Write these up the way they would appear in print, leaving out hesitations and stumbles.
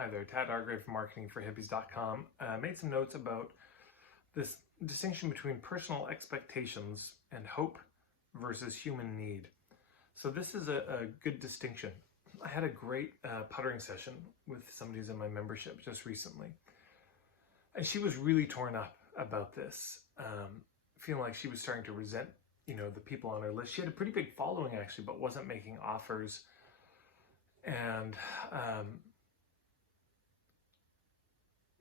Hi there, Tad Argrave from marketing for Hippies.com. Made some notes about this distinction between personal expectations and hope versus human need. So this is a good distinction. I had a great puttering session with somebody who's in my membership just recently. And she was really torn up about this, feeling like she was starting to resent, the people on her list. She had a pretty big following actually, but wasn't making offers. And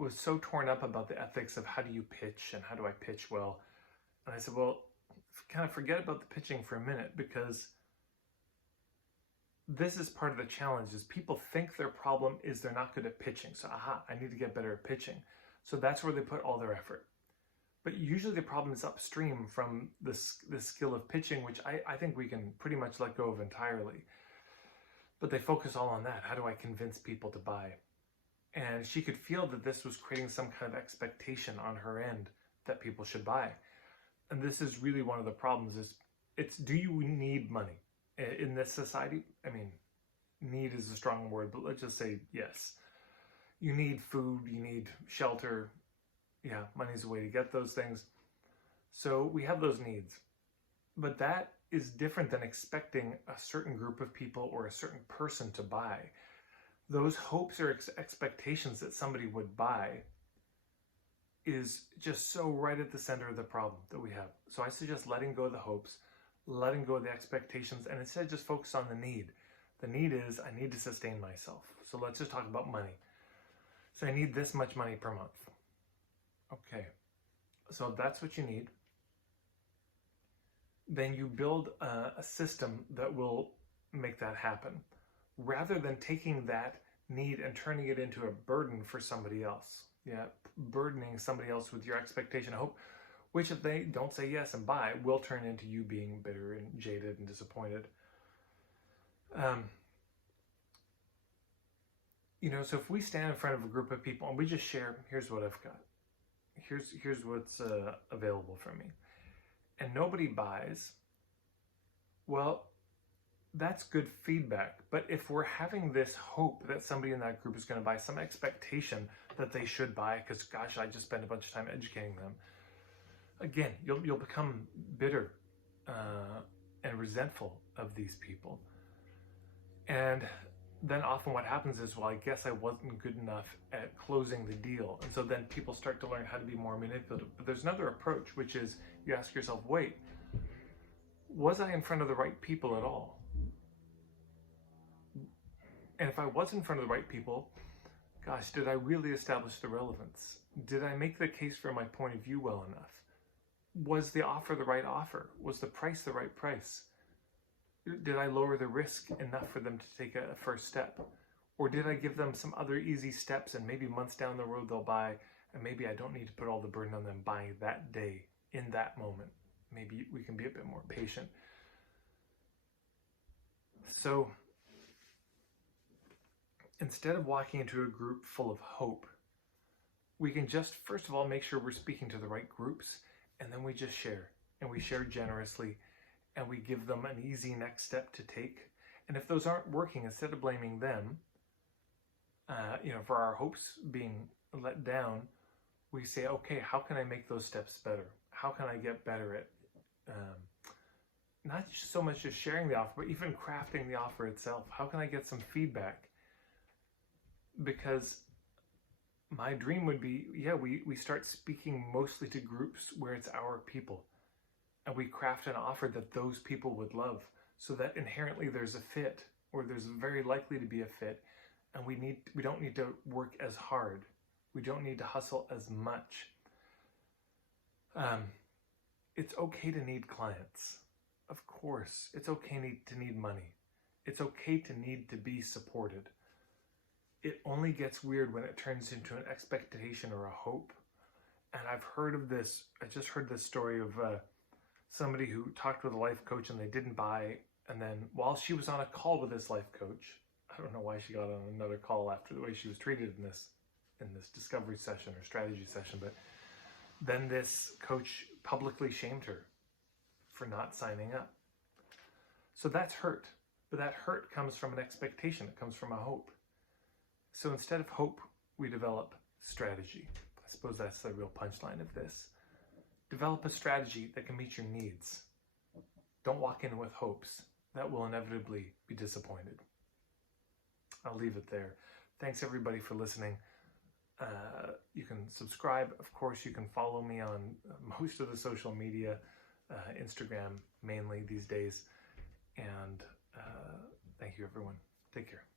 was so torn up about the ethics of how do you pitch and how do I pitch well. And I said, well, kind of forget about the pitching for a minute, because this is part of the challenge is people think their problem is they're not good at pitching. So, I need to get better at pitching. So that's where they put all their effort. But usually the problem is upstream from this skill of pitching, which I think we can pretty much let go of entirely. But they focus all on that. How do I convince people to buy? And she could feel that this was creating some kind of expectation on her end that people should buy. And this is really one of the problems it's do you need money in this society? I mean, need is a strong word, but let's just say yes. You need food, you need shelter. Yeah, money's a way to get those things. So we have those needs. But that is different than expecting a certain group of people or a certain person to buy. Those hopes or expectations that somebody would buy is just so right at the center of the problem that we have. So I suggest letting go of the hopes, letting go of the expectations, and instead just focus on the need. The need is, I need to sustain myself. So let's just talk about money. So I need this much money per month. Okay, so that's what you need. Then you build a system that will make that happen, rather than taking that need and turning it into a burden for somebody else. Yeah, burdening somebody else with your expectation and hope, which if they don't say yes and buy, will turn into you being bitter and jaded and disappointed. So if we stand in front of a group of people and we just share, here's what I've got. Here's what's available for me. And nobody buys, well, that's good feedback. But if we're having this hope that somebody in that group is going to buy, some expectation that they should buy, because gosh, I just spent a bunch of time educating them, again, you'll become bitter and resentful of these people. And then often what happens is, well, I guess I wasn't good enough at closing the deal. And so then people start to learn how to be more manipulative. But there's another approach, which is you ask yourself, wait, was I in front of the right people at all? And if I was in front of the right people, gosh, did I really establish the relevance? Did I make the case for my point of view well enough? Was the offer the right offer? Was the price the right price? Did I lower the risk enough for them to take a first step? Or did I give them some other easy steps and maybe months down the road they'll buy, and maybe I don't need to put all the burden on them buying that day, in that moment. Maybe we can be a bit more patient. So instead of walking into a group full of hope, we can just, first of all, make sure we're speaking to the right groups, and then we just share, and we share generously, and we give them an easy next step to take. And if those aren't working, instead of blaming them, for our hopes being let down, we say, okay, how can I make those steps better? How can I get better at not so much just sharing the offer, but even crafting the offer itself? How can I get some feedback? Because my dream would be, we start speaking mostly to groups where it's our people. And we craft an offer that those people would love, so that inherently there's a fit, or there's very likely to be a fit, and we don't need to work as hard. We don't need to hustle as much. It's okay to need clients. Of course, it's okay to need money. It's okay to need to be supported. It only gets weird when it turns into an expectation or a hope. And I've heard of this, I just heard this story of somebody who talked with a life coach and they didn't buy. And then while she was on a call with this life coach, I don't know why she got on another call after the way she was treated in this discovery session or strategy session, but then this coach publicly shamed her for not signing up. So that's hurt. But that hurt comes from an expectation. It comes from a hope. So instead of hope, we develop strategy. I suppose that's the real punchline of this. Develop a strategy that can meet your needs. Don't walk in with hopes that will inevitably be disappointed. I'll leave it there. Thanks everybody for listening. You can subscribe. Of course, you can follow me on most of the social media, Instagram mainly these days. And thank you everyone. Take care.